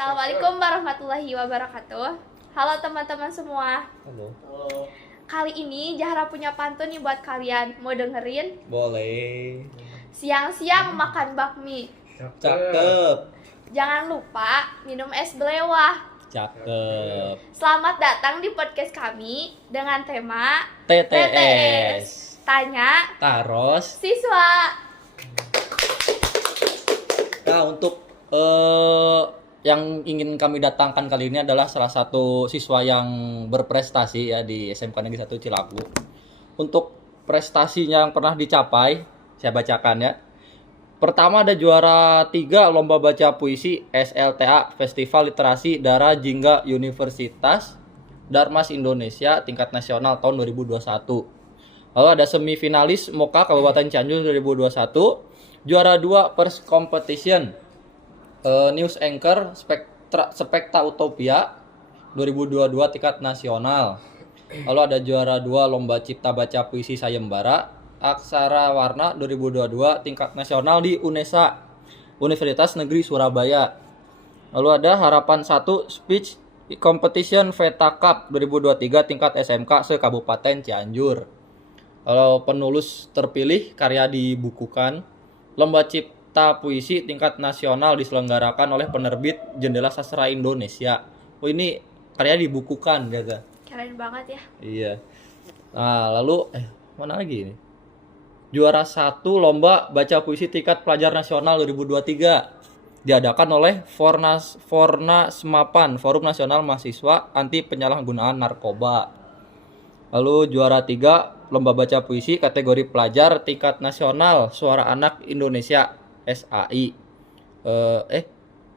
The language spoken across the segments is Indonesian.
Assalamualaikum warahmatullahi wabarakatuh. Halo teman-teman semua. Halo. Kali ini Jahra punya pantun nih buat kalian. Mau dengerin? Boleh. Siang-siang makan bakmi. Cakep. Jangan lupa minum es belewah. Cakep. Selamat datang di podcast kami dengan tema TTS. Tanya Taros. Siswa. Nah, untuk yang ingin kami datangkan kali ini adalah salah satu siswa yang berprestasi ya di SMK Negeri 1 Cilaku. Untuk prestasinya yang pernah dicapai, saya bacakan ya. Pertama ada juara 3 lomba baca puisi SLTA Festival Literasi Dara Jingga Universitas Darmas Indonesia tingkat nasional tahun 2021. Lalu ada semifinalis MOKA Kabupaten Cianjur 2021, juara 2 First Competition News Anchor Spekta Utopia 2022 tingkat nasional. Lalu ada juara 2 lomba cipta baca puisi sayembara Aksara Warna 2022 tingkat nasional di UNESA Universitas Negeri Surabaya. Lalu ada harapan 1 speech competition Veta Cup 2023 tingkat SMK se-Kabupaten Cianjur. Kalau penulis terpilih karya dibukukan, lomba cipta puisi tingkat nasional diselenggarakan oleh penerbit Jendela Sastra Indonesia. Oh, ini karya dibukukan, Gaga. Keren banget ya. Iya. Nah, lalu mana lagi ini? Juara 1 lomba baca puisi tingkat pelajar nasional 2023 diadakan oleh Forna Semapan, Forum Nasional Mahasiswa Anti Penyalahgunaan Narkoba. Lalu juara 3 lomba baca puisi kategori pelajar tingkat nasional Suara Anak Indonesia SAI.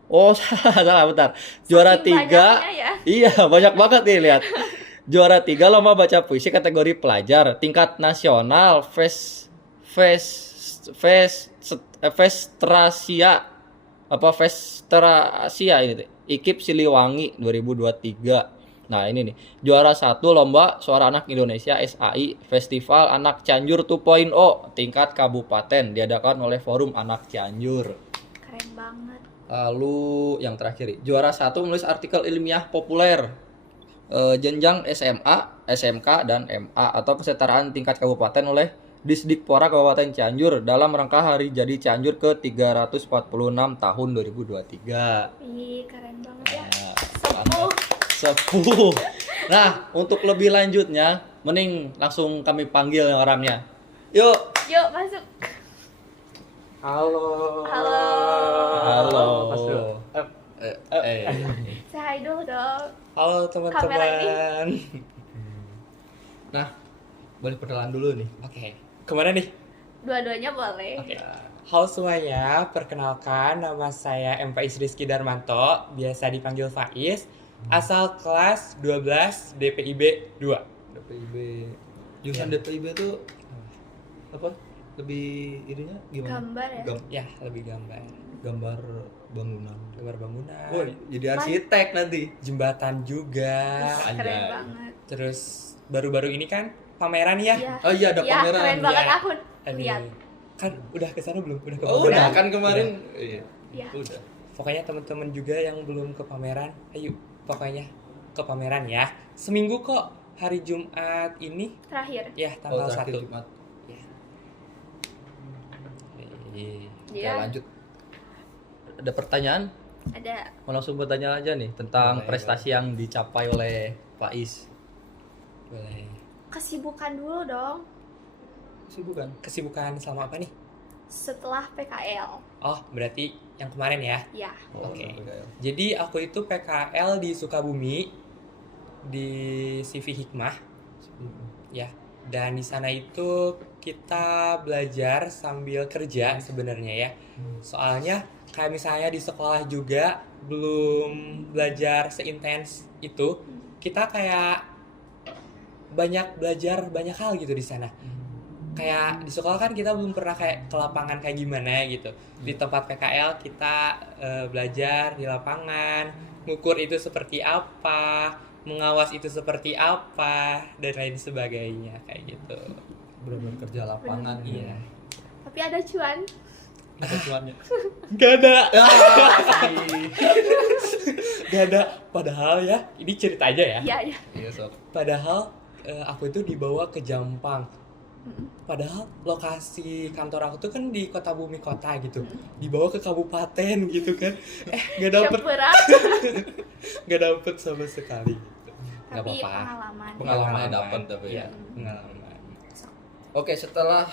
Salah bentar. Juara 3. Ya. Iya, banyak banget nih, lihat. Juara 3 lomba baca puisi kategori pelajar tingkat nasional Festrasia ini IKIP Siliwangi 2023. Nah, ini nih. Juara 1 lomba Suara Anak Indonesia SAI Festival Anak Cianjur 2.0 tingkat kabupaten diadakan oleh Forum Anak Cianjur. Keren banget. Lalu yang terakhir, juara 1 menulis artikel ilmiah populer jenjang SMA, SMK dan MA atau kesetaraan tingkat kabupaten oleh Disdikpora Kabupaten Cianjur dalam rangka Hari Jadi Cianjur ke-346 tahun 2023. Ih, keren banget ya. Sepuh. Nah, untuk lebih lanjutnya, mending langsung kami panggil orangnya. Yuk. Yuk, masuk. Halo. Halo. Say hi dulu dong. Halo Kamera teman-teman. Nah, boleh perkenalan dulu nih. Oke. Kemana nih? Dua-duanya boleh. Oke. Halo semuanya, perkenalkan nama saya M. Faiz Rizky Darmanto, biasa dipanggil Faiz, asal kelas 12 DPIB 2. DPIB. Jurusan DPIB tuh apa? Lebih ininya gimana? Gambar ya? Ya, lebih gambar. Gambar bangunan. Gambar bangunan. Oh, jadi arsitek nanti. Jembatan juga. Keren Anjay. banget. Terus baru-baru ini kan pameran ya? Iya. Oh iya, ada pameran. Keren banget Iya. aku Aduh. lihat. Kan udah ke sana belum? Udah ke Oh, pameran? udah kan kemarin. Iya. Iya. Udah. Pokoknya teman-teman juga yang belum ke pameran, ayo pokoknya ke pameran ya. Seminggu kok, hari Jumat ini Terakhir. ya tanggal terakhir 1. Jumat. Ya. Oke, Iya. lanjut. Ada pertanyaan? Ada. Mau langsung bertanya aja nih tentang Boleh, prestasi yang dicapai oleh Faiz. Boleh. Kesibukan dulu dong Sibukan. Kesibukan selama apa nih? setelah PKL. Oh, berarti yang kemarin ya. Ya. Oke. Jadi aku itu PKL di Sukabumi di CV Hikmah ya. Dan di sana itu kita belajar sambil kerja sebenarnya ya. Soalnya kayak misalnya di sekolah juga belum belajar seintens itu. Kita kayak banyak belajar banyak hal gitu di sana. Kayak di sekolah kan kita belum pernah kayak ke lapangan kayak gimana gitu. Di tempat PKL kita belajar di lapangan, ngukur itu seperti apa, mengawas itu seperti apa, dan lain sebagainya kayak gitu. Benar-benar kerja lapangan. Iya. Tapi ada cuan. Ada cuannya. Gak ada. Gak ada. Padahal ya, ini cerita aja ya. Iya, iya. Iya, sok. Padahal aku itu dibawa ke Jampang. Padahal lokasi kantor aku tuh kan di Kota Bumi Kota gitu. Dibawa ke kabupaten gitu kan. Gak dapet, Syukuran. gak dapet sama sekali. Gak Tapi apa-apa. pengalaman. Pengalamannya dapat tapi Iya, ya. pengalaman. Oke, setelah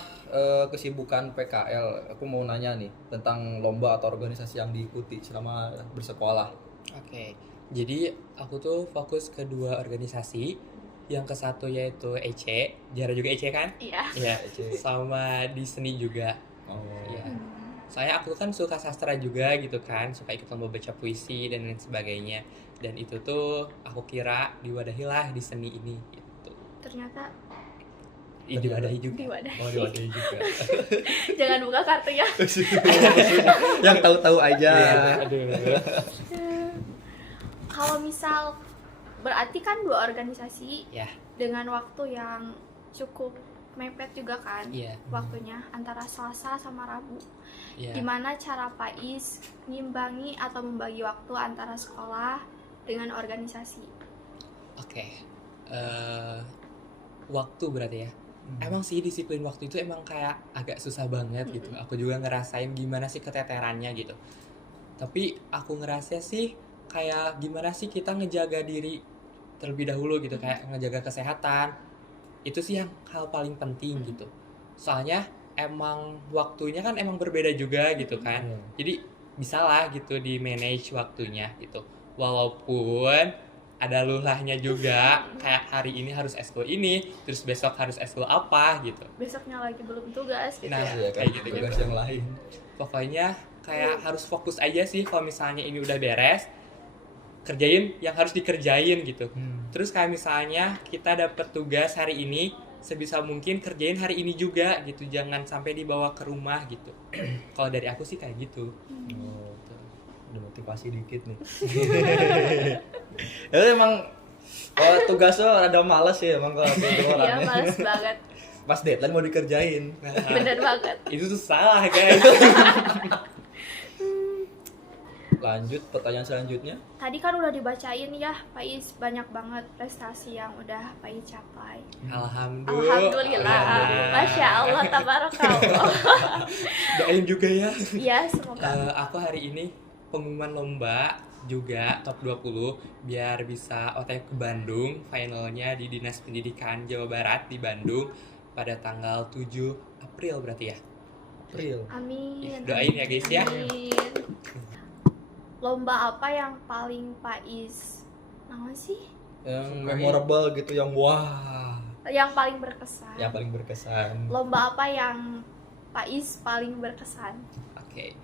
kesibukan PKL, aku mau nanya nih tentang lomba atau organisasi yang diikuti selama bersekolah. Oke, jadi aku tuh fokus ke 2 organisasi. Yang ke satu yaitu EC, Jara juga EC kan? Iya. Iya, sama di seni juga. Oh. Iya. Saya aku kan suka sastra juga gitu kan, suka ikut lomba baca puisi dan lain sebagainya. Dan itu tuh aku kira diwadahi lah di seni ini gitu. Ternyata Diwadahi juga. diwadahi. Oh, diwadahi juga. Jangan buka kartunya. Yang tahu-tahu aja. Aduh. Kalau misal berarti kan 2 organisasi Ya. dengan waktu yang cukup mepet juga kan Iya. waktunya antara Selasa sama Rabu. Iya. Gimana cara Pais ngimbangi atau membagi waktu antara sekolah dengan organisasi? Oke. Waktu berarti ya. Emang sih disiplin waktu itu emang kayak agak susah banget gitu. Aku juga ngerasain gimana sih keteterannya gitu. Tapi aku ngerasa sih kayak gimana sih kita ngejaga diri terlebih dahulu gitu, kayak ngejaga kesehatan. Itu sih yang hal paling penting gitu. Soalnya emang waktunya kan emang berbeda juga gitu kan. Jadi bisalah gitu di manage waktunya gitu. Walaupun ada lelahnya juga, kayak hari ini harus eskul ini, terus besok harus eskul apa gitu. Besoknya lagi belum tugas gitu Nah, ya. Iya, kayak gitu. tugas yang lain. Pokoknya kayak harus fokus aja sih kalau misalnya ini udah beres, kerjain yang harus dikerjain gitu. Terus kayak misalnya kita dapat tugas hari ini, sebisa mungkin kerjain hari ini juga gitu, jangan sampai dibawa ke rumah gitu. Kalau dari aku sih kayak gitu. Oh, udah motivasi dikit nih. Ya emang kalau tugasnya ada malas sih emang kalau gitu Iya, orangnya. males banget. Pas deadline mau dikerjain. Nah, Bener banget. itu tuh salah guys. Lanjut pertanyaan selanjutnya. Tadi kan udah dibacain ya, Pais banyak banget prestasi yang udah Pais capai. Alhamdulillah. Masya Allah, tabarakallah. Doain juga ya. Iya, semoga. Aku hari ini pengumuman lomba juga top 20 biar bisa OTW ke Bandung, finalnya di Dinas Pendidikan Jawa Barat di Bandung pada tanggal 7 April berarti ya. April. Amin. Doain ya guys ya. Amin. Lomba apa yang paling Pais naon sih? Yang memorable gitu, yang wah, Yang paling berkesan. yang paling berkesan. Lomba apa yang Pais paling berkesan? Oke.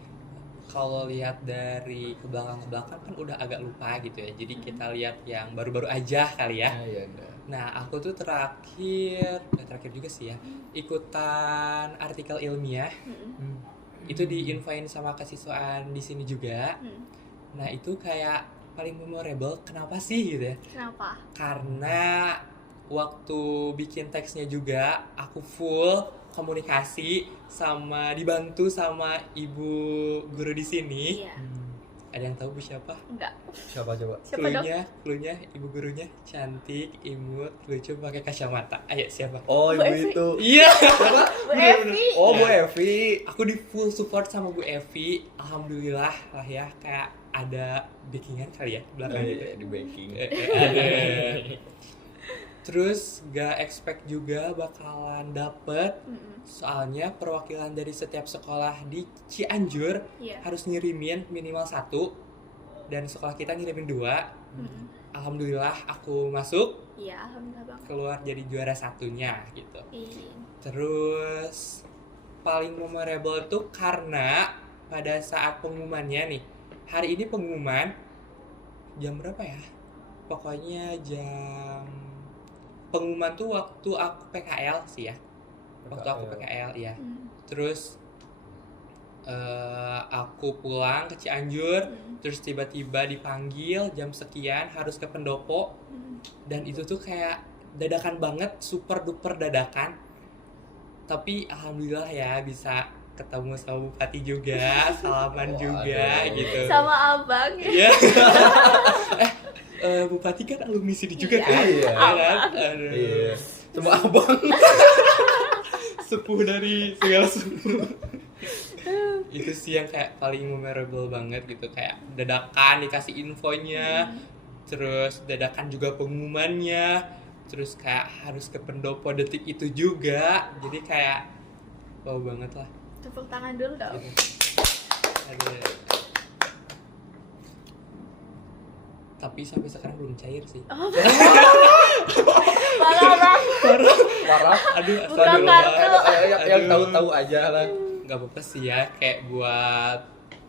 Kalau lihat dari ke belakang kan udah agak lupa gitu ya. Jadi kita lihat yang baru-baru aja kali ya. Iya, iya. Nah, aku tuh terakhir juga sih ya, ikutan artikel ilmiah. Itu diinfoin sama kesiswaan di sini juga. Nah, itu kayak paling memorable. Kenapa sih gitu ya? Kenapa? Karena waktu bikin teksnya juga aku full komunikasi sama dibantu sama ibu guru di sini. Iya. Ada yang tahu Bu siapa? Enggak. Siapa coba? Siapa dong? Cluenya ibu gurunya cantik, imut, lucu, pakai kacamata. Ayo siapa? Oh, Bu ibu Evi. itu. Iya. Bu Evi. Oh, Bu Evi. Aku di full support sama Bu Evi. Alhamdulillah lah ya, kayak ada backingan kali ya belakangnya. Di baking. Ada. Terus gak expect juga bakalan dapet, soalnya perwakilan dari setiap sekolah di Cianjur Iya. harus ngirimin minimal 1 dan sekolah kita ngirimin 2. Alhamdulillah aku masuk, Iya, alhamdulillah banget. keluar jadi juara 1-nya gitu. Iya. Terus paling memorable tuh karena pada saat pengumumannya nih, hari ini pengumuman jam berapa ya? Pokoknya pengumuman tuh waktu aku PKL sih ya. Waktu aku PKL ya. Terus aku pulang ke Cianjur, terus tiba-tiba dipanggil jam sekian harus ke pendopo. Dan itu tuh kayak dadakan banget, super duper dadakan. Tapi alhamdulillah ya bisa ketemu sama Bupati juga, salaman juga gitu. Sama abang. Iya. bupati kan alumni sini juga Iya. kan? Iya. Kan? Aduh. Iya. Cuma abang. Sepuh dari segala sepuh. Itu sih yang kayak paling memorable banget gitu, kayak dadakan dikasih infonya, terus dadakan juga pengumumannya, terus kayak harus ke pendopo detik itu juga, jadi kayak wow banget lah. Tepuk tangan dulu dong. Gitu. Aduh. Tapi sampai sekarang belum cair sih. Oh, parah. Parah. Aduh, Bukan astaga. kartu. Yang tahu-tahu aja lah. Gak apa-apa sih ya, kayak buat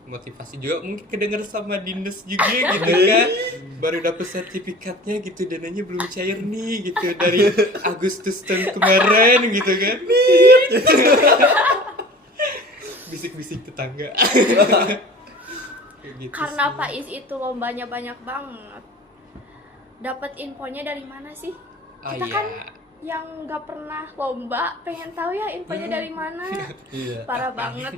motivasi juga, mungkin kedenger sama dinas juga gitu kan, baru dapet sertifikatnya gitu, dananya belum cair nih gitu dari Agustus tahun kemarin gitu kan. Bisik-bisik tetangga. Kayak gitu Karena sih. Pak Is itu lombanya banyak banget. Dapat infonya dari mana sih? Ah, kita iya. kan yang nggak pernah lomba pengen tahu ya infonya dari mana. Iya. Parah banget.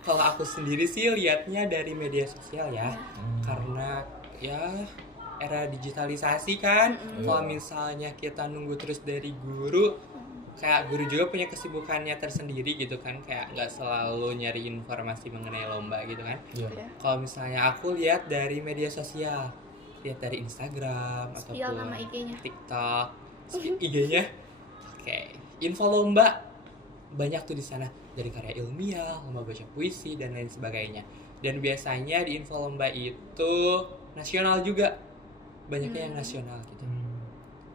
Kalau aku sendiri sih liatnya dari media sosial ya, karena ya era digitalisasi kan. Kalau misalnya kita nunggu terus dari guru, kayak guru juga punya kesibukannya tersendiri gitu kan, kayak nggak selalu nyari informasi mengenai lomba gitu kan. Iya. Ya. Kalau misalnya aku lihat dari media sosial, lihat dari Instagram Spill ataupun nama IG-nya. TikTok, IG-nya. Oke, info lomba banyak tuh di sana, dari karya ilmiah, lomba baca puisi dan lain sebagainya. Dan biasanya di info lomba itu nasional juga, banyaknya yang nasional gitu.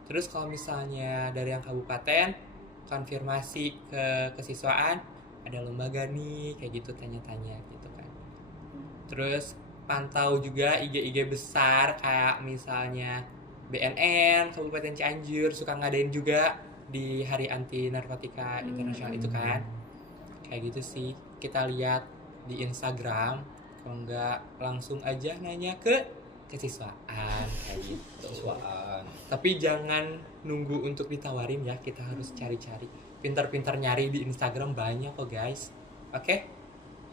Terus kalau misalnya dari yang kabupaten, konfirmasi ke kesiswaan, ada lomba gak nih, kayak gitu tanya-tanya gitu kan. Terus pantau juga IG-IG besar kayak misalnya BNN, Kabupaten Cianjur suka ngadain juga di Hari Anti Narkotika Internasional itu kan. Kayak gitu sih, kita lihat di Instagram, kalau enggak langsung aja nanya ke kesiswaan kayak gitu. Siswaan. Tapi jangan nunggu untuk ditawarin ya, kita harus cari-cari. Pintar-pintar nyari di Instagram banyak kok guys. Oke?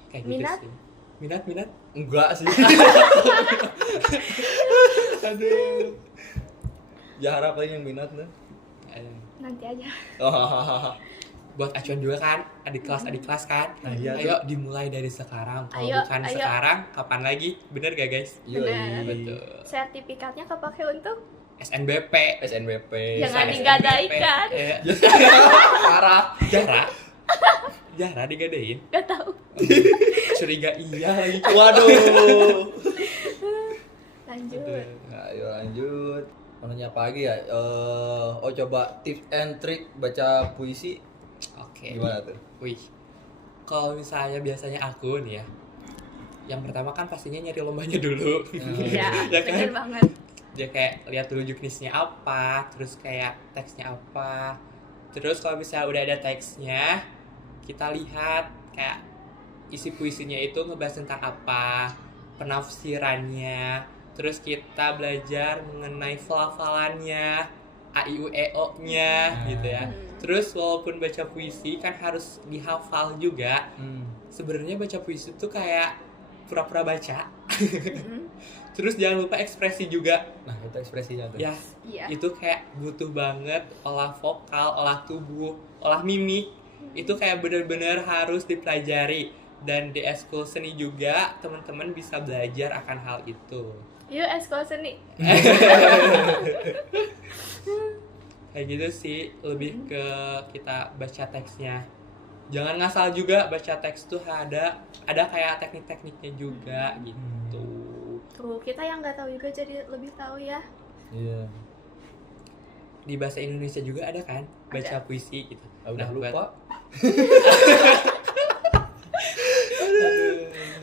Kayak gitu Minat? sih. Minat? Enggak sih. Aduh. Ya harapin yang minat nih. Nanti aja. Buat acuan juga kan, adik kelas kan. Nah, iya tuh. Ayo dimulai dari sekarang. Kalau Ayo, bukan ayo. sekarang, kapan lagi? Bener gak guys? Bener. Betul. Sertifikatnya kepake untuk SNBP. SNBP. Jangan SNBP. digadaikan. Ya. Parah. Jara digadain. Gak tahu. Curiga iya lagi. Waduh. Lanjut. Nah, ayo lanjut. Mau nanya apa lagi ya? Coba tips and trick baca puisi Oke. gimana tuh? Wih. Kalau misalnya biasanya aku nih ya, yang pertama kan pastinya nyari lombanya dulu. Iya, Ya bener kan? banget. Dia kayak lihat dulu juknisnya apa, terus kayak teksnya apa. Terus kalau misalnya udah ada teksnya, kita lihat kayak isi puisinya itu ngebahas tentang apa, penafsirannya. Terus kita belajar mengenai pelafalannya, a i u e o-nya gitu ya. Terus walaupun baca puisi kan harus dihafal juga. Sebenarnya baca puisi itu kayak pura-pura baca. Terus jangan lupa ekspresi juga. Nah, itu ekspresinya tuh. Ya, Iya. itu kayak butuh banget olah vokal, olah tubuh, olah mimik. Itu kayak benar-benar harus dipelajari. Dan di eskul seni juga teman-teman bisa belajar akan hal itu. Yuk eskol seni. Kayak gitu sih, lebih ke kita baca teksnya. Jangan ngasal juga baca teks tuh, ada kayak teknik-tekniknya juga gitu. Tuh, kita yang nggak tahu juga jadi lebih tahu ya. Iya. Di bahasa Indonesia juga ada kan baca Ada. puisi gitu. Udah lupa. buat-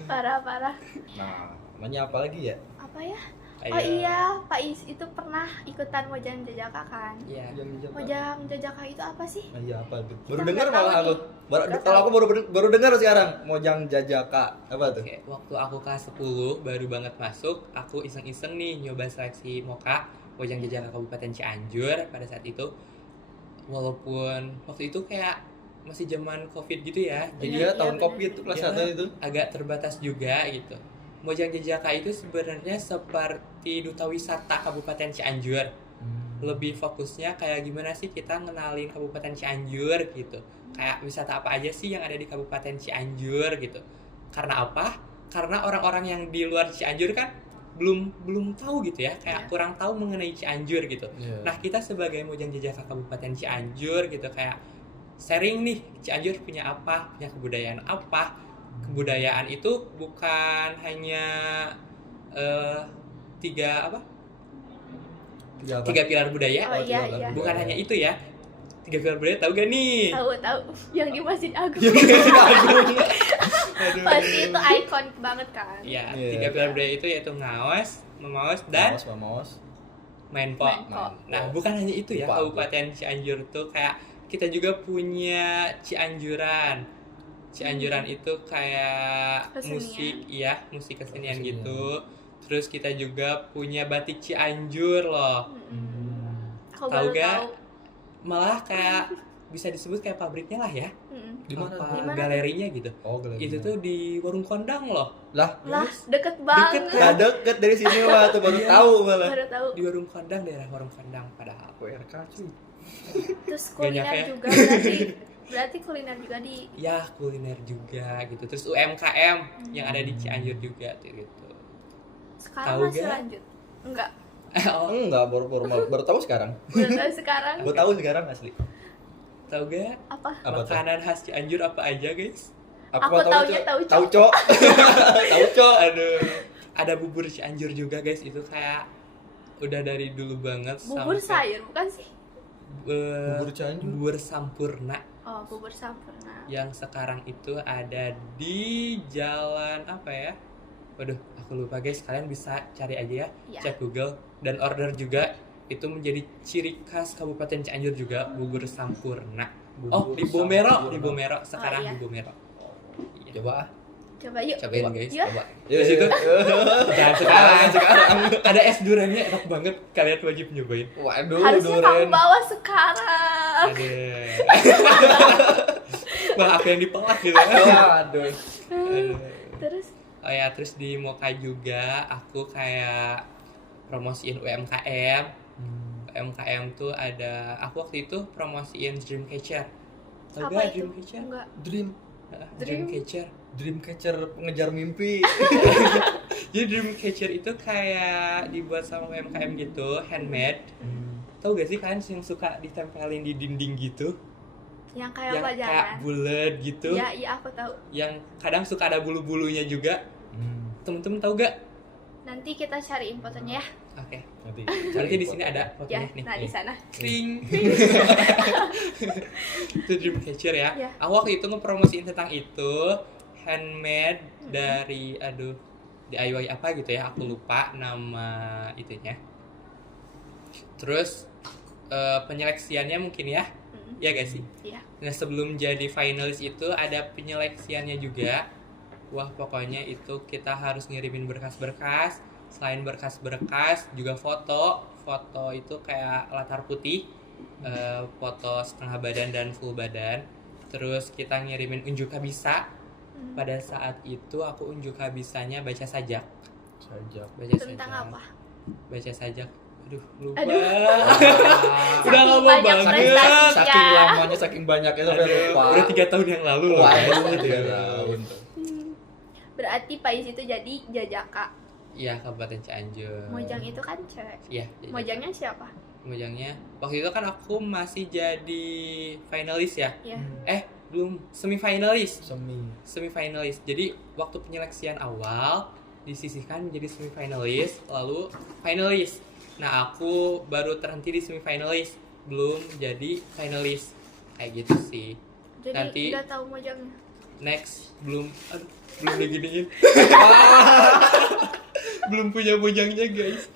Parah. Nah, nanya apa lagi ya? Apa ya? Ayo. Oh iya, Pak Is itu pernah ikutan Mojang Jajaka kan? Iya. Mojang Jajaka itu apa sih? Nah, iya apa tuh? Kita Baru nggak dengar tahu malah nih. aku. Nggak Kalau tahu. aku baru dengar sekarang Mojang Jajaka. Apa tuh? Oke, waktu aku kelas 10 baru banget masuk, aku iseng-iseng nih nyoba seleksi MOKA Mojang Jajaka Kabupaten Cianjur pada saat itu. Walaupun waktu itu kayak masih zaman Covid gitu ya. Jadi ya Iya, tahun bener. Covid tuh kelas Ya, 1 itu. agak terbatas juga gitu. Mojang Jejaka itu sebenarnya seperti duta wisata Kabupaten Cianjur. Lebih fokusnya kayak gimana sih kita ngenalin Kabupaten Cianjur gitu. Kayak wisata apa aja sih yang ada di Kabupaten Cianjur gitu. Karena apa? Karena orang-orang yang di luar Cianjur kan belum tahu gitu ya, kayak kurang tahu mengenai Cianjur gitu. Nah, kita sebagai Mojang Jejaka Kabupaten Cianjur gitu kayak sharing nih, Cianjur punya apa, punya kebudayaan apa. Kebudayaan itu bukan hanya tiga pilar budaya. Oh iya iya. Bukan hanya itu ya. 3 pilar budaya tahu gak nih? Tahu yang di Masjid Agung. Aduh. Pasti itu ikon banget kan. Iya, Iya. 3 pilar budaya itu yaitu ngaos, memaos, dan Mamaos. menpo. Menpo. Nah, bukan hanya itu ya, Lupa. Kabupaten Cianjur tuh kayak kita juga punya Cianjuran. Cianjuran itu kayak Kesenian. musik Kesenian. kesenian gitu. Terus kita juga punya batik Cianjur loh. Aku Tahu baru gak? tahu. Malah kayak bisa disebut kayak pabriknya lah ya. Di mana? Apa Di mana? galerinya gitu. Oh, galeri. Itu tuh di Warung Kondang loh. lah, Lah, deket banget. Deket nggak deket dari sini mah tuh baru Iya. tahu malah. Baru tahu. Di Warung Kondang, daerah Warung Kondang padahal. WRK cuy. Terus Gak nyangka kuliner ya. juga berarti kuliner juga di Ya, kuliner juga gitu. Terus UMKM yang ada di Cianjur juga tuh gitu. sekarang Tahu masih gak? lanjut. Enggak. Oh, Enggak, baru tahu sekarang. Baru tahu sekarang. Baru tahu sekarang asli. tahu gak Apa? Apa tuh? makanan khas Cianjur apa aja, guys? Aku mah taunya Cok. tauco. Tauco. Tauco. Aduh. Ada bubur Cianjur juga, guys. Itu kayak udah dari dulu banget Bubur sampai sayur bukan sih? Bubur Cianjur. Bubur Sampurna Oh, bubur sampurna. yang sekarang itu ada di jalan apa ya? Waduh, aku lupa guys. Kalian bisa cari aja ya, Iya. cek Google dan order juga. Itu menjadi ciri khas Kabupaten Cianjur juga, bubur Sampurna. Oh, Bubur di Bomero, Sampurna. di Bomero sekarang Oh, iya. di Bomero. Iya. Coba ah. Coba yuk. Cobain guys, Iya. coba. Yuk Di situ. Jangan sekarang. sekarang. Ada es duriannya enak banget, kalian wajib nyobain. Waduh, Harusnya kamu duren. bawa sekarang. Aduh. Malah aku yang dipelak gitu. Waduh. Aduh. Terus Oh ya, terus di Moka juga aku kayak promosiin UMKM. UMKM tuh ada, aku waktu itu promosiin Dreamcatcher. Tahu apa gak itu? Dreamcatcher? Enggak. Dreamcatcher. Dreamcatcher pengejar mimpi. Jadi Dreamcatcher itu kayak dibuat sama UMKM gitu, handmade. Tahu gak sih kalian yang suka ditempelin di dinding gitu? Yang kayak Yang kayak pelajaran. bulat gitu. Iya, iya aku tahu. Yang kadang suka ada bulu-bulunya juga. Temen-temen tahu gak? Nanti kita cariin fotonya ya. Oke. Nanti di sini ada Ya, fotonya nih. nah di sana. Kring. Itu Dreamcatcher ya. Ya. Aku waktu itu ngepromosiin tentang itu, handmade dari DIY apa gitu ya, aku lupa nama itunya. Terus penyeleksiannya mungkin ya. Ya gak sih? Iya. Nah, sebelum jadi finalis itu ada penyeleksiannya juga. Wah, pokoknya itu kita harus ngirimin berkas-berkas. Selain berkas-berkas, juga foto. Foto itu kayak latar putih, foto setengah badan dan full badan. Terus kita ngirimin unjuk kabisa. Pada saat itu aku unjuk kabisanya baca sajak. Baca Tentang sajak. apa? Baca sajak. Aduh, lupa. Aduh. Udah Saking lama banyak banget. prestasinya. Saking lamanya, saking banyaknya sampai lupa. Udah 3 tahun yang lalu loh. Waduh, guys. 3 tahun. Berarti Pais itu jadi jajaka. Iya, Kabupaten Cianjur. Mojang itu kan cewek. Iya. Mojangnya siapa? Mojangnya. Waktu itu kan aku masih jadi finalis ya. Ya. Belum semifinalis. Semi. Jadi waktu penyeleksian awal disisihkan menjadi semifinalis, lalu finalis. Nah, aku baru terhenti di semifinalis, belum jadi finalis. Kayak gitu sih. Jadi Nanti- udah tahu Mojangnya. Next, belum diginiin. Belum punya mojangnya, guys.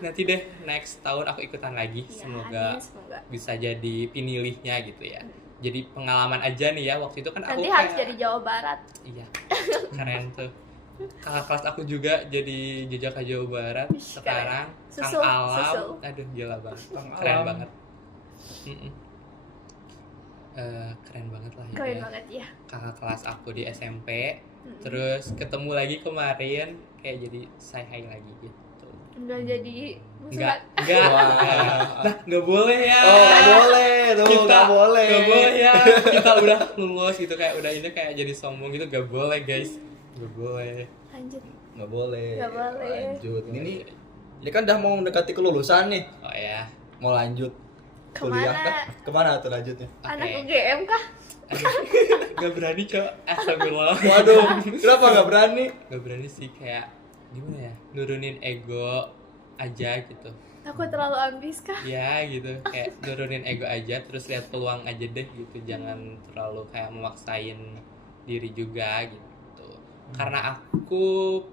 Nanti deh next tahun aku ikutan lagi. Ya, Semoga amin, semoga. bisa jadi pinilihnya gitu ya. Jadi pengalaman aja nih ya, waktu itu kan aku Nanti harus kayak- jadi Jawa Barat. Iya, keren tuh. Kakak kelas aku juga jadi Jejaka Jawa Barat. Wih, Sekarang keren. Kang Susul, Alam. susul. Aduh, gila banget. Kang Keren Alam. banget. Mm-mm. Keren banget lah ya. Keren banget ya. Kakak kelas aku di SMP Terus ketemu lagi kemarin kayak jadi say hi lagi gitu. Enggak jadi Enggak, musuhan. enggak. Wah. Nah, enggak boleh ya. Oh, nggak boleh tuh, Kita nggak boleh. Enggak boleh ya. Kita udah lulus gitu kayak udah ini kayak jadi sombong gitu, enggak boleh, guys. Enggak boleh. Lanjut. Nggak boleh. Nggak boleh. Lanjut. Ini kan udah mau mendekati kelulusan nih. Oh ya. Mau lanjut kuliah Kemana? kah? Kemana tuh lanjutnya? Anak Oke. UGM kah? Enggak berani, Cok. Astagfirullah. Waduh, kenapa nggak berani? Gak berani sih, kayak gimana ya, nurunin ego aja gitu Aku terlalu ambis kah? ya, gitu kayak nurunin ego aja, terus lihat peluang aja deh gitu, jangan terlalu kayak memaksain diri juga gitu. Karena aku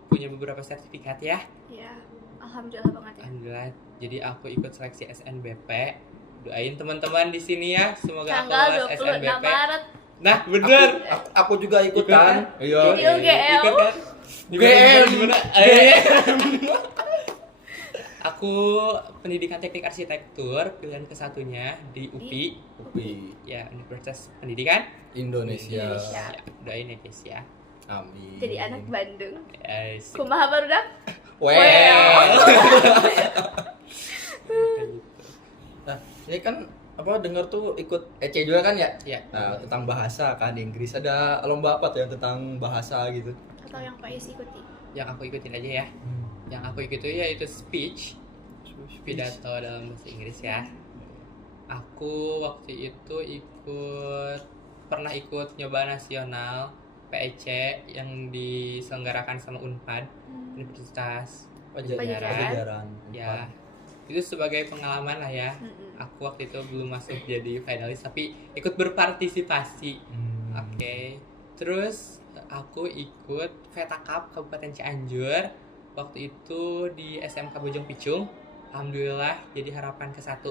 punya beberapa sertifikat ya, Iya. Alhamdulillah banget ya. alhamdulillah. Jadi aku ikut seleksi SNBP. Doain teman-teman di sini ya, semoga aku Tanggal lulus 26 SNBP. Maret. Nah, bener. Aku juga ikutan. Iya. Di UGM. Ikut kan? UGM. Gimana? Iya. Aku pendidikan teknik arsitektur, pilihan kesatunya di UPI, UPI ya Universitas Pendidikan Indonesia. Indonesia. Ya, doain ya guys ya. Amin. Jadi anak Bandung. Guys. Kumaha barudak? Well. Kayak gitu. Nah, ini kan apa dengar tuh ikut EC juga kan ya? Ya. Nah, tentang bahasa kan di Inggris ada lomba apa tuh yang tentang bahasa gitu? Atau yang Pais ikuti? Yang aku ikutin aja ya. Yang aku ikutin yaitu speech, pidato dalam bahasa Inggris ya. Aku waktu itu pernah ikut nyoba nasional PEC yang diselenggarakan sama Unpad, Universitas Pajajaran. Pajajaran. Ya, itu sebagai pengalaman lah ya. Mm-mm. Aku waktu itu belum masuk jadi finalis tapi ikut berpartisipasi. Oke. Terus aku ikut Veta Cup Kabupaten Cianjur. Waktu itu di SMK Bojong Picung. Alhamdulillah jadi harapan ke-1.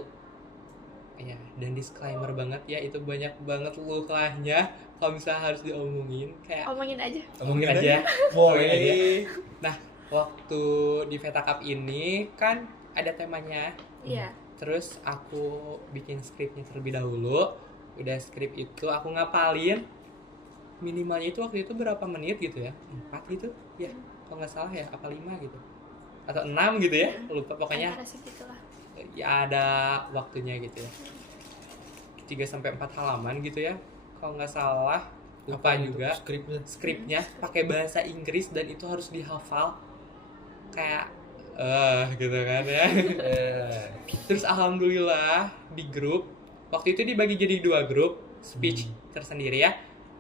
Ya, dan disclaimer banget ya, itu banyak banget lukahnya. Kalau misalnya harus diomongin kayak Omongin aja. omongin aja. Boleh. Nah, waktu di Veta Cup ini kan ada temanya. Iya. Terus aku bikin skripnya terlebih dahulu. Udah skrip itu aku ngapalin. Minimalnya itu waktu itu berapa menit gitu ya? 4 gitu ya, kalau nggak salah ya, apa 5 gitu atau 6 gitu ya, lupa pokoknya. Antara segitulah. Ya ada waktunya gitu ya, 3-4 halaman gitu ya kalau nggak salah, lupa juga. Skripnya pakai bahasa Inggris dan itu harus dihafal kayak gitu kan ya. Terus alhamdulillah di grup waktu itu dibagi jadi 2 grup speech tersendiri ya,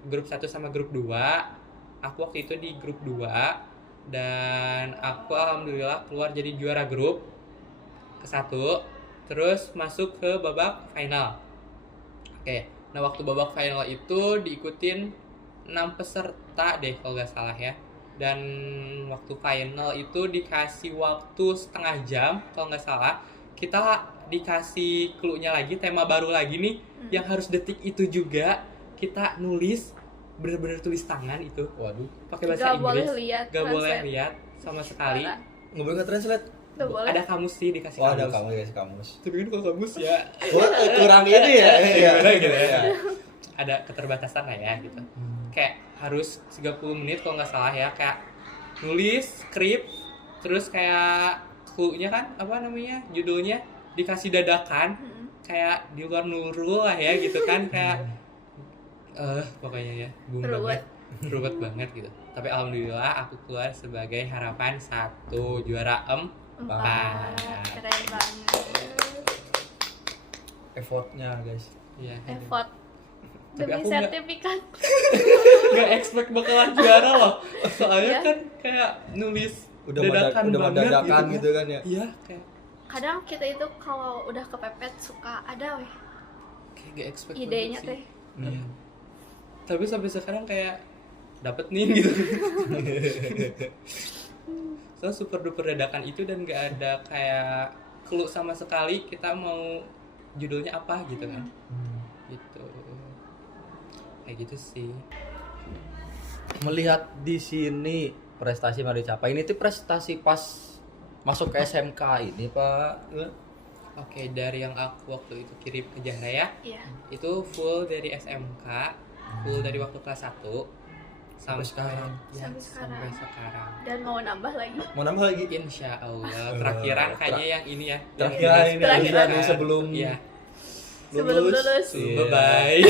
grup 1 sama grup 2. Aku waktu itu di grup 2 dan aku alhamdulillah keluar jadi juara grup ke-1, terus masuk ke babak final. Oke, nah waktu babak final itu diikutin 6 peserta deh kalau nggak salah ya. Dan waktu final itu dikasih waktu setengah jam kalau nggak salah. Kita dikasih clue-nya lagi, tema baru lagi nih, yang harus detik itu juga kita nulis, bener-bener tulis tangan itu. Waduh. Pakai bahasa Gak boleh Inggris. lihat. Gak boleh translate. lihat sama sekali. Parah. Nggak boleh nge-translate? Gak boleh. Ada kamus sih, dikasih Oh, ada kamus. kamu guys, kamus. Tapi kan kalau kamus ya Oh, kurang ini ya. gimana gitu ya. Ada keterbatasan lah ya gitu. Kayak harus 30 menit kalau nggak salah ya, kayak nulis skrip, terus kayak clue-nya kan apa namanya, judulnya dikasih dadakan, kayak di luar nurul lah ya gitu kan, kayak pokoknya ya boom Ruwet. banget, ruwet banget gitu. Tapi alhamdulillah aku keluar sebagai harapan 1, juara 4. 4. Keren banget. Effortnya guys. Iya. Effort. Tapi Demi aku nggak- sertifikat. Gak expect bakalan juara loh. Soalnya Iya. kan kayak nulis Udah dadakan banget mendadak gitu kan. kan ya. Iya, kayak Kadang kita itu kalau udah kepepet suka ada weh gak expect idenya banget teh. sih. Iya. Tapi sampai sekarang kayak dapet nih gitu. So super duper dadakan itu dan gak ada kayak clue sama sekali kita mau judulnya apa gitu kan. Gitu. Kayak gitu sih. Melihat di sini prestasi yang dicapai ini tuh prestasi pas masuk ke SMK ini Pak. Oke, dari yang aku waktu itu kirim ke Jahra ya, Iya. itu full dari SMK, full dari waktu kelas 1. sampai sekarang. Ya, Sampai sekarang. sampai sekarang. Dan mau nambah lagi. Mau nambah lagi? Insya Allah. Terakhiran kayaknya yang ini ya. Terakhir ini Terakhiran. nih sebelum Iya. Sebelum lulus. Iya. Bye-bye.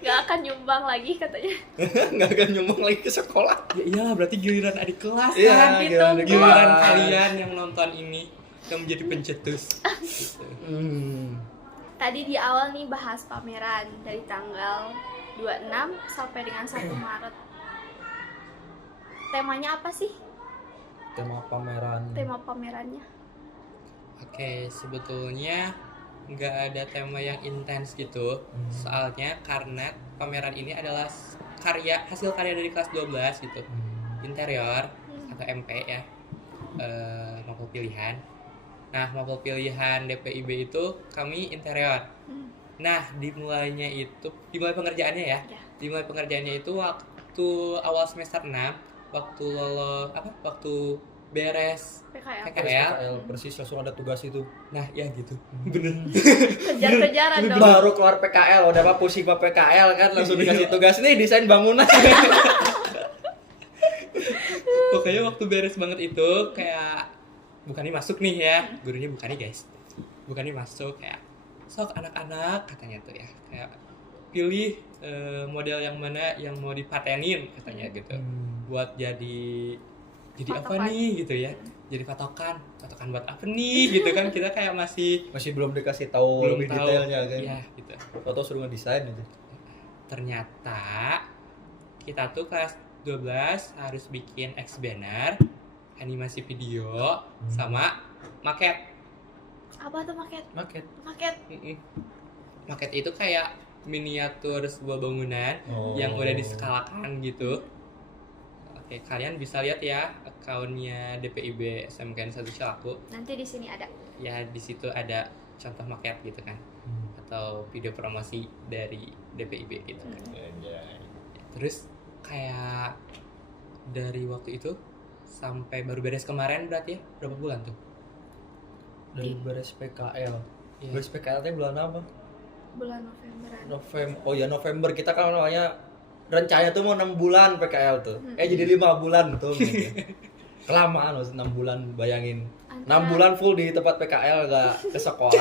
Gak akan nyumbang lagi katanya. Nggak akan nyumbang lagi ke sekolah. Ya iyalah, berarti giliran adik kelas Iya, kan. Ditunggu. Giliran kalian yang nonton ini yang menjadi pencetus. Gitu. Tadi di awal nih bahas pameran dari tanggal 26 sampai dengan 1 Maret. Temanya apa sih? Tema pameran. Tema pamerannya? Oke, sebetulnya nggak ada tema yang intens gitu. Soalnya karena pameran ini adalah hasil karya dari kelas 12 gitu. Interior atau MP ya. Mapel pilihan. Nah, mapel pilihan DPIB itu kami interior. Nah, dimulai pengerjaannya ya. Ya. Dimulai pengerjaannya itu waktu awal semester 6, waktu waktu beres PKL. PKL. Persis langsung ada tugas itu. Nah, ya gitu. Bener. Kejar-kejaran dong. Baru keluar PKL, udah apa pusing sama PKL kan langsung dikasih tugas nih desain bangunan. Pokoknya waktu beres banget itu kayak bukannya masuk nih ya. Gurunya bukannya guys. Bukannya masuk kayak sok anak-anak katanya tuh ya. Kayak pilih model yang mana yang mau dipatenin katanya gitu. Buat jadi apa Patokan. nih gitu ya. Jadi patokan buat apa nih gitu kan, kita kayak masih Belum dikasih tahu belum lebih tahu detailnya kan. ya gitu. Atau suruh ngedesain aja. Ternyata kita tuh kelas 12 harus bikin X banner, animasi video, sama maket. Apa tuh maket? Maket. Maket. Maket itu kayak miniatur sebuah bangunan Oh. yang udah diskalakan gitu. Oke, kalian bisa lihat ya akunnya DPIB SMKN 1 Cilaku. Nanti di sini ada. Ya di situ ada contoh maket gitu kan, atau video promosi dari DPIB gitu kan. Terus kayak dari waktu itu sampai baru beres kemarin berarti ya berapa bulan tuh? Dari beres PKL. Iya. Beres PKL teh bulan apa? Bulan Novemberan. November. Oh ya November, kita kan namanya rencana tuh mau 6 bulan PKL tuh. Jadi 5 bulan tuh. Kelamaan loh 6 bulan, bayangin. 6 bulan full di tempat PKL gak ke sekolah.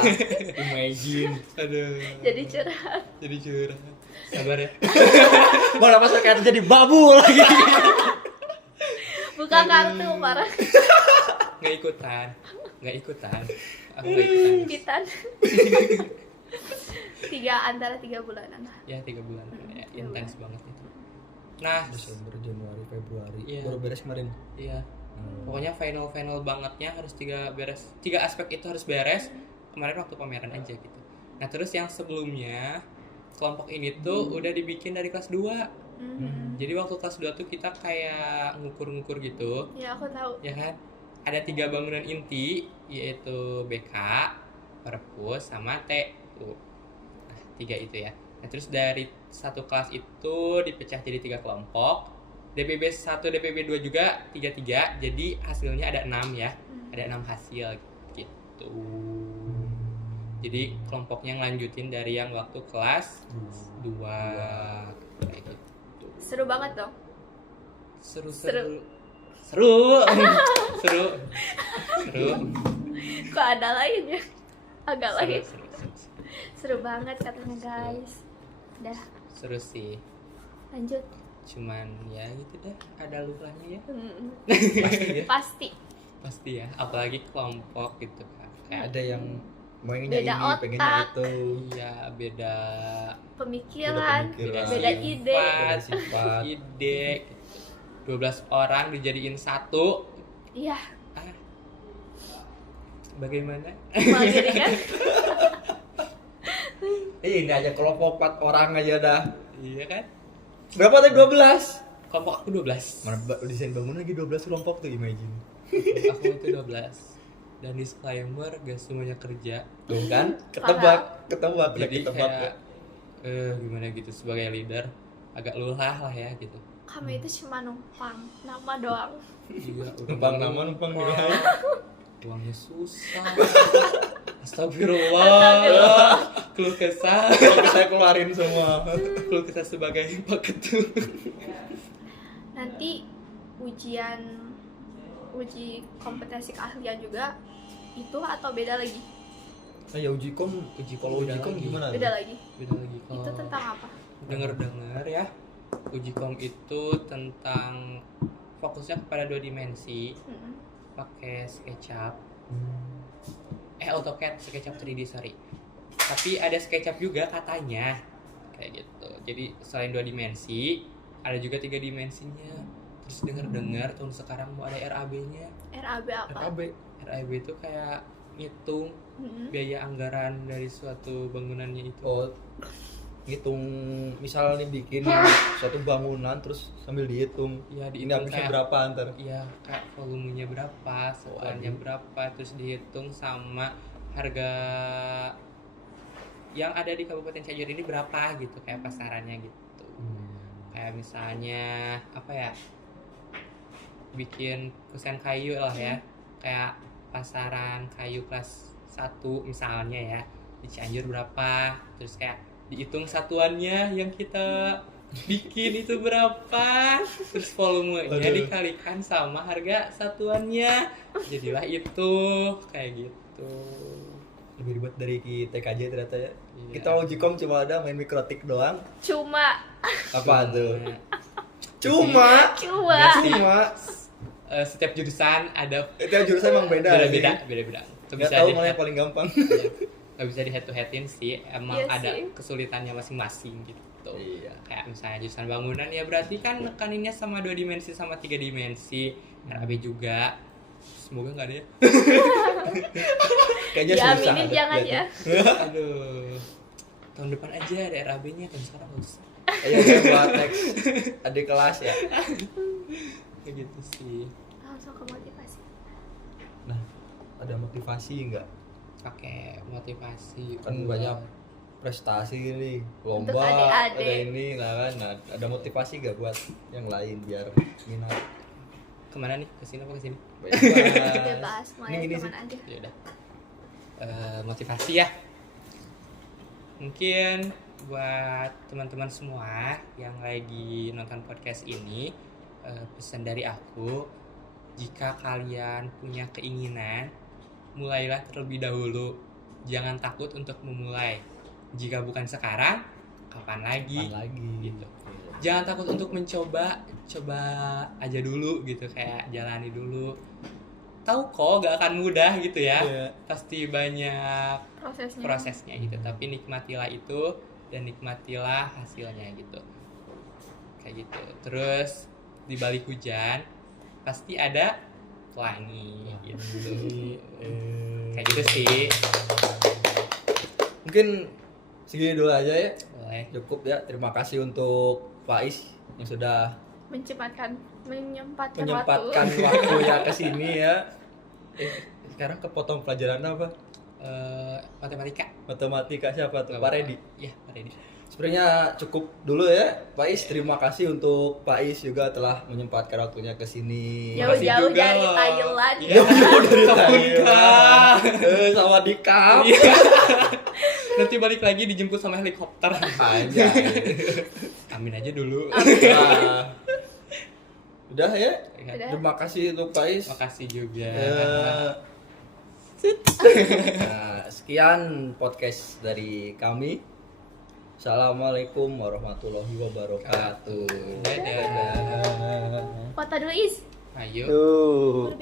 Imagine. Aduh. Jadi curhat. Jadi curhat. Sabar ya. Malah pas PKL jadi babu lagi. Buka kartu parah. Nggak ikutan. Aku nggak ikutan. Pitan. Antara 3 bulanan lah. Ya 3 bulan. Ya, intens banget itu. Nah, Desember, Januari, Februari. Iya. Baru beres kemarin. iya. Pokoknya final bangetnya harus 3 aspek itu harus beres. Kemarin waktu pameran aja gitu. Nah, terus yang sebelumnya kelompok ini tuh udah dibikin dari kelas 2. Jadi waktu kelas 2 tuh kita kayak ngukur-ngukur gitu. Ya aku tahu. Ya kan? Ada 3 bangunan inti, yaitu BK, perpus, sama TU. Nah, 3 itu ya. Nah, terus dari satu kelas itu dipecah jadi 3 kelompok. DPB 1, DPB 2 juga 3-3. Jadi hasilnya ada 6 ya. Ada 6 hasil gitu. Jadi kelompoknya ngelanjutin dari yang waktu kelas 2 kayak gitu. Seru banget dong. Seru. Kok ada lain ya? Agak lain. Seru. Seru banget katanya guys. Dah, Seru sih. lanjut. Cuman ya gitu dah, ada lukanya ya. Pasti ya, apalagi kelompok gitu kan. Kayak Ada yang pengennya Beda ini, otak. pengennya itu. iya beda Pemikiran, Beda beda ide. Beda sifat. ide. 12 orang dijadiin satu. Iya, Ah. Bagaimana? malah gini kan? Ini aja kelompok 4 orang aja dah. Iya kan? Berapa tadi 12? Kelompok aku 12. Mana desain bangunan lagi 12 kelompok tuh, imagine. Aku itu 12. Dan disclaimer gak semuanya kerja. Tuh kan? Ketebak udah Jadi ketebak. kayak gimana gitu sebagai leader agak lulah lah ya gitu. Kami itu cuma numpang, nama doang. Iya, Numpang nama, numpang nilai. uangnya susah. Astagfirullah. Keluh kesah. Oke, saya keluarin semua. Keluh kesah sebagai Pak Ketum. Nanti uji kompetensi keahlian juga itu atau beda lagi? Ya uji kom kalau uji beda kom lagi. gimana? Beda lagi. Beda lagi kalau Itu tentang apa? denger ya. Uji kom itu tentang fokusnya kepada 2 dimensi, Mm-mm. pakai SketchUp. AutoCAD, SketchUp 3D sorry. Tapi ada SketchUp juga katanya kayak gitu. Jadi selain 2 dimensi, ada juga 3 dimensinya. Terus dengar tahun sekarang mau ada RAB-nya. RAB apa? RAB. RAB itu kayak ngitung Mm-mm. biaya anggaran dari suatu bangunannya itu. Oh, ngitung misalnya bikin suatu bangunan terus sambil dihitung. Iya, Ini dihitung habisnya kayak- berapa ntar? Iya, kayak volumenya berapa, satuannya Waduh. berapa, terus dihitung sama harga yang ada di Kabupaten Cianjur ini berapa gitu, kayak pasarannya gitu. Kayak misalnya apa ya, bikin kusen kayu lah ya, kayak pasaran kayu kelas 1 misalnya ya, di Cianjur berapa, terus kayak dihitung satuannya yang kita bikin itu berapa, terus volumenya Aduh. dikalikan sama harga satuannya, jadilah itu kayak gitu. Lebih ribet dari TKJ ternyata ya. Iya. Kita uji kom cuma ada main mikrotik doang. Cuma Apa tuh? Cuma Cuma setiap jurusan ada itu yang jurusan emang beda. beda. Itu Gak bisa tahu di mana yang paling gampang. nggak bisa di head to headin sih, emang Iya ada sih. kesulitannya masing-masing gitu. Iya. Kayak misalnya jurusan bangunan ya berarti kan nekaninnya sama 2 dimensi sama 3 dimensi. RAB juga. Semoga nggak ada ya. Kayaknya susah. diaminin ada jangan kelihatannya. ya. Aduh. Tahun depan aja ada RAB-nya, tahun sekarang nggak usah. Ayo saya buat next adik kelas ya. Kayak gitu sih. Langsung ke motivasi. Nah, ada motivasi nggak? Pakai motivasi. Kan buat- banyak prestasi nih, Untuk lomba, adik-adik. ada ini, nah, ada motivasi nggak buat yang lain biar minat? Kemana nih? Kesini apa kesini? Bebas, mau Ini gini kemana aja. Ya udah. Motivasi ya. Mungkin buat teman-teman semua yang lagi nonton podcast ini, pesan dari aku, jika kalian punya keinginan, mulailah terlebih dahulu. Jangan takut untuk memulai. Jika bukan sekarang, kapan lagi? Kapan lagi? Gitu. Jangan takut untuk mencoba, coba aja dulu gitu, kayak jalani dulu. Tahu kok gak akan mudah gitu ya. Iya. Pasti banyak prosesnya gitu, tapi nikmatilah itu dan nikmatilah hasilnya gitu. Kayak gitu. Terus di balik hujan pasti ada pelangi gitu. Kayak gitu sih. Mungkin segini dulu aja ya. Boleh. Cukup ya. Terima kasih untuk Pak Is yang sudah menyempatkan menyempatkan waktunya ke sini ya. Sekarang kepotong pelajaran apa? Matematika. Matematika siapa tuh? Gak Pak apa-apa. Redi. Iya, Pak Redi. Sebenarnya cukup dulu ya, Pak Is. Terima kasih untuk Pak Is juga telah menyempatkan waktunya ke sini. Jauh-jauh juga dari loh. Thailand. Iya. Jauh-jauh dari Thailand. sama di Kap. Iya. Nanti balik lagi dijemput sama helikopter. Anjay. Amin aja dulu. Nah, udah ya. Udah. Terima kasih untuk Pak Is. Makasih juga. Nah, sekian podcast dari kami. Assalamualaikum warahmatullahi wabarakatuh. Dadah. Foto dulu Is. Ayo. Tuh.